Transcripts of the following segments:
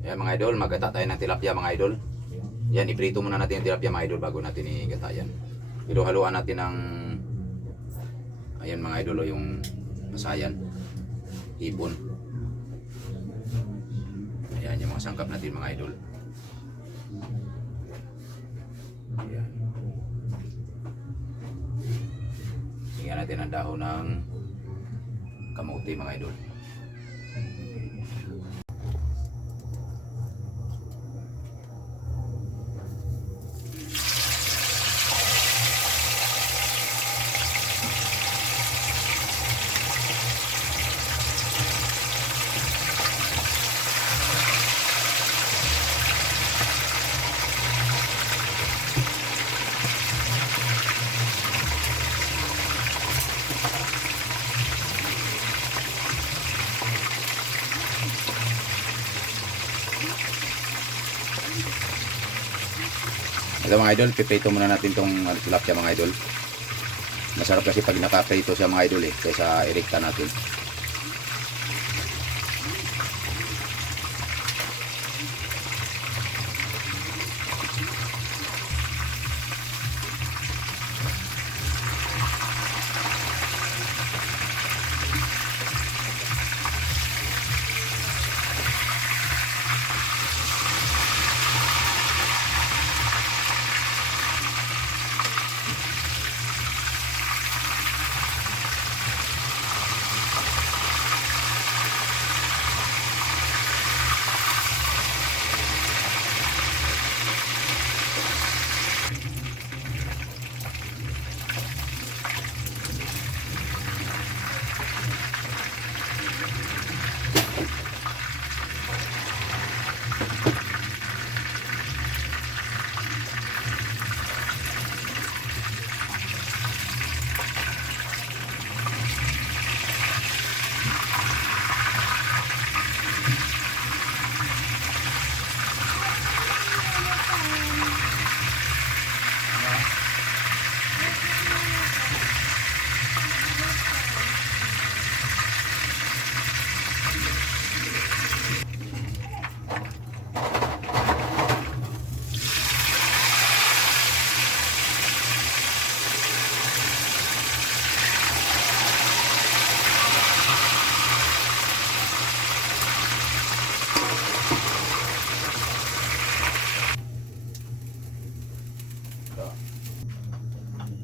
Ayan mga idol, magata tayo ng tilapia mga idol. Yan, iprito muna natin yung tilapia mga idol bago natin igata yan. Pero haluan natin ng ayan mga idol, yung masayan, hipon. Ayan yung mga sangkap natin mga idol. Ayan. Tingnan natin ang dahon ng kamote mga idol. Ito mga idol, piprito muna natin tong tilapia mga idol. Masarap kasi pag nakaprito siya mga idol kaysa irekta natin.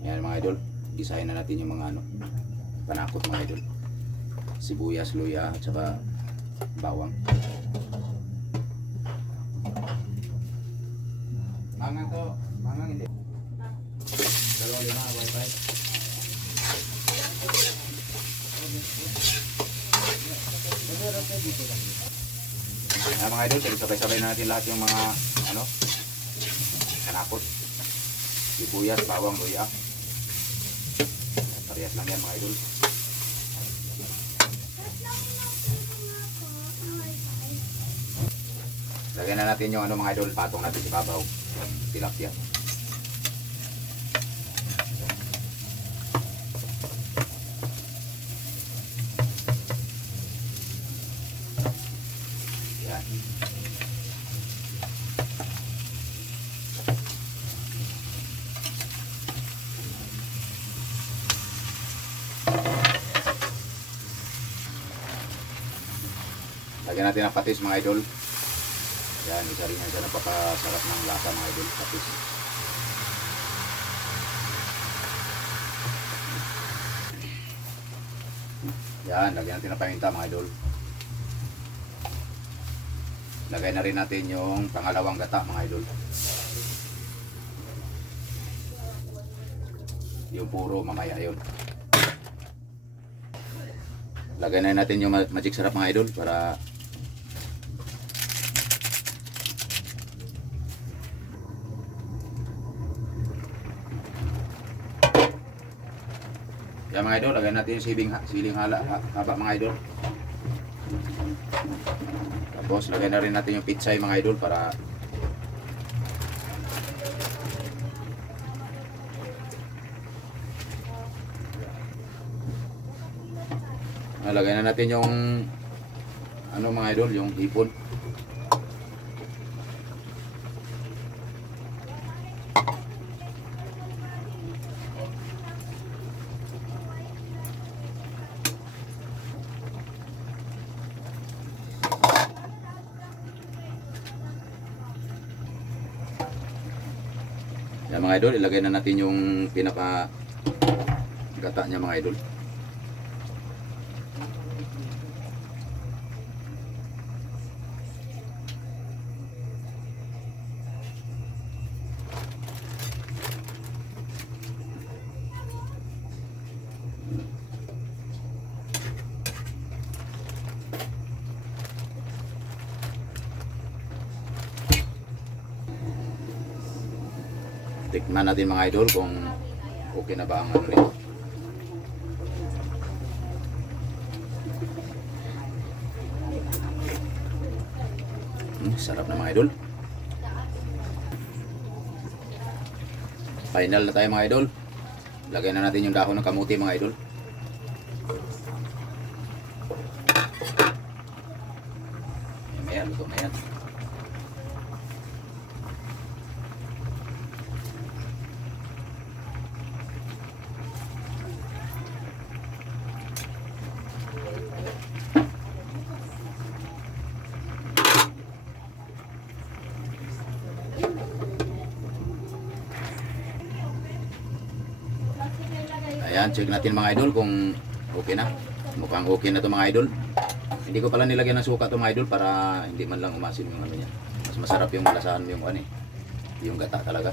Yan mga idol, gisahin na natin yung mga panakot mga idol. Sibuyas, luya, at saka bawang. Mangang to, mangang hindi. 2.5 wifi. Yan mga idol, sabay-sabay na natin lahat yung mga panakot. Sibuyas, bawang, luya. Parehas lang yan mga idol. Lagyan na natin yung mga idol, patong natin si babaw. Tilapia. Yan. Lagyan natin ang patis mga idol. Yan, isa rin yan sa napakasarap ng lasa mga idol, patis. Yan, lagyan natin ang paminta mga idol. Lagay na rin natin yung pangalawang gata mga idol. Yung puro mamaya yun. Lagay na natin yung magic sarap mga idol para yan mga idol, lagyan natin yung siling haba mga idol. Tapos lagyan na rin natin yung pitsay mga idol para lagyan na natin yung mga idol, yung hipon. Yan mga idol, ilagay na natin yung pinaka gata niya mga idol. Tikman natin mga idol kung okay na ba ang ano nito. Sarap na mga idol. Final na tayo mga idol. Lagyan na natin yung dahon ng kamuti mga idol. Ayan, luto na yan. Ayan, check natin mga idol kung okay na. Mukhang okay na to mga idol. Hindi ko pala nilagyan ng suka to mga idol para hindi man lang umasim yung ano niya. Mas masarap yung malasahan yung ano eh. Yung gata talaga.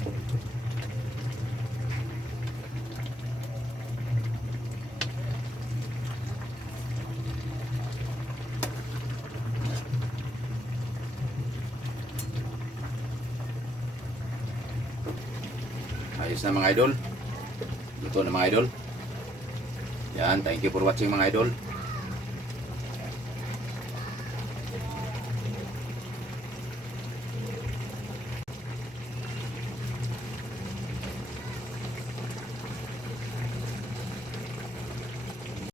Ayos na mga idol. Luto na mga idol. Yan, thank you for watching mga idol.